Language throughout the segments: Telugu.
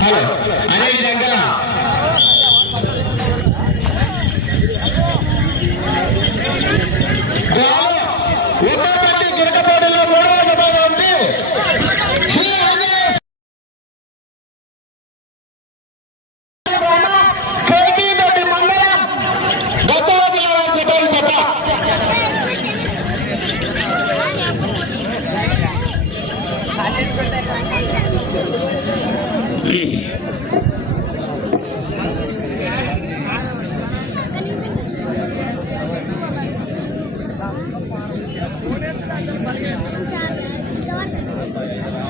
హలో అదేవిధంగా 我家的鸡多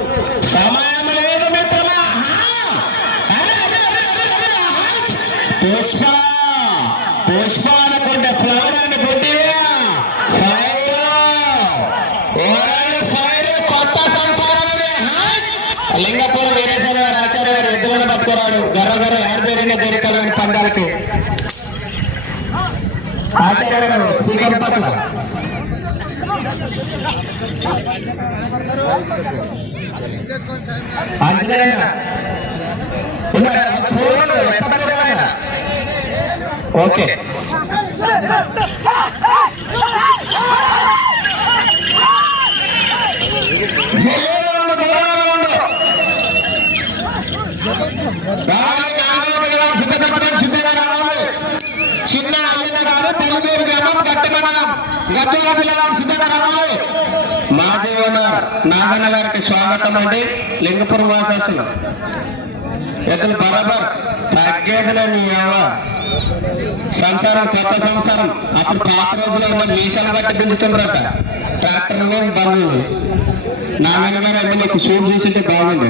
పట్టుకున్నాడు. గర్ర గర్ర ఏడదేరిన జరుగుతాడు గారు ఓకే. గట్టిగా పిల్లగారు సిద్ధంగా రావాలి మాజీవన నాగన్న గారికి స్వాగతం అండి. లింగపురం వాసాసులు ఎద్దులు బరాబర్ తగ్గేదిలేని సంసారం కొత్త సంసారం. అప్పుడు పాత రోజుల్లో ఉన్న మీసాలు బట్టి పెంచుతుండ్రట ట్రాక్టర్ బంధువులు నాగన్న గారు అంటే మీకు షూట్ చేసింటే బాగుంది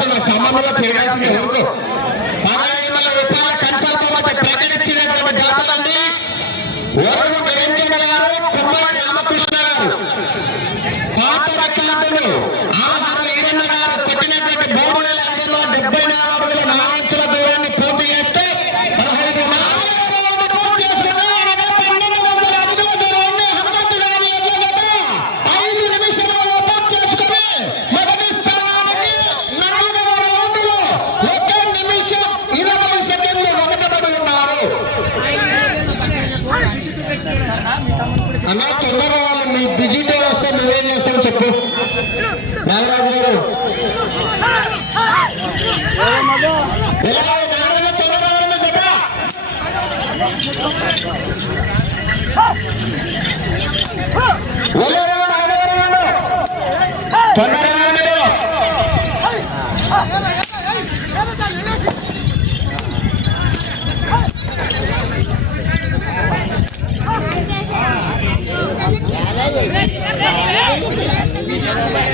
మధ్య మా సంబంధంలో తిరగాల్సింది ఎవరు? పదహైదు వందల రూపాయల కన్సల్తో రామకృష్ణ గారు. పాత రకాలను ఆహార నాగరాజు గారు Thank you.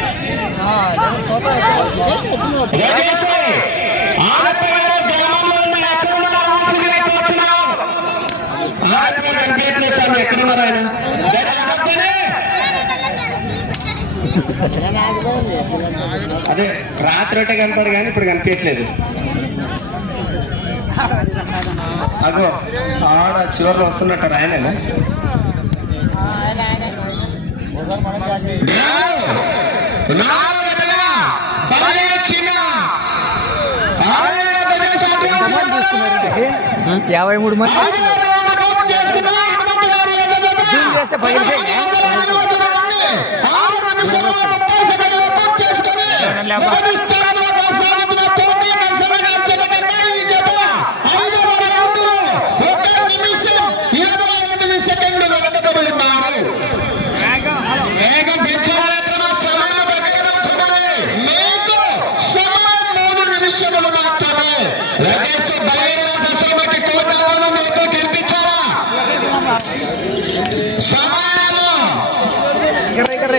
అదే రాత్రి ఒకటే కనపడు కానీ ఇప్పుడు కనిపించట్లేదు అగో ఆడ చివరిలో వస్తున్నట్టు ఆయనేనా No! యాభై మూడు మంది. జూమ్ చేస్తే పగిలిపోయినా Let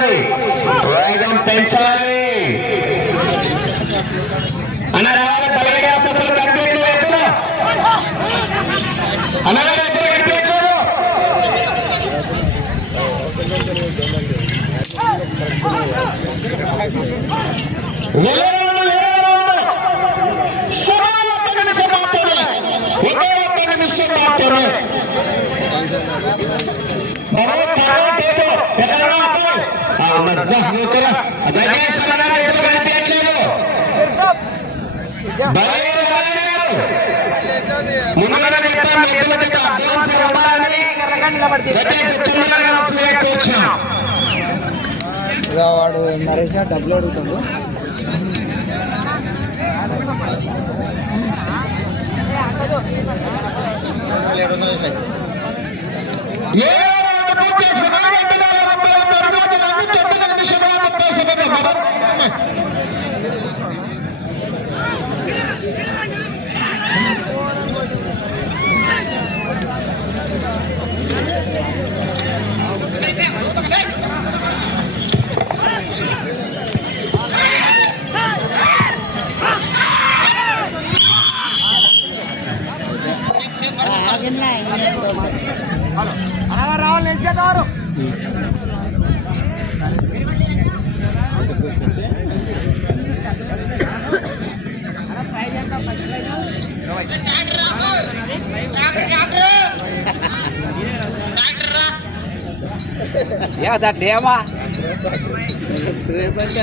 పెంచాలి వేగం పెంచాలి అన్న రావాలి బలగడి ఆశస్సులు కనిపించలేదు ఎక్కడ అన్నగారు ఎక్కడ కనిపించలేదు నిమిషం మాత్రమే మరో కారణం వాడు నరేష్ డబ్బులు అడుగుతాడు ఏ ఏ దాంట్లో ఏమా? రేపంటే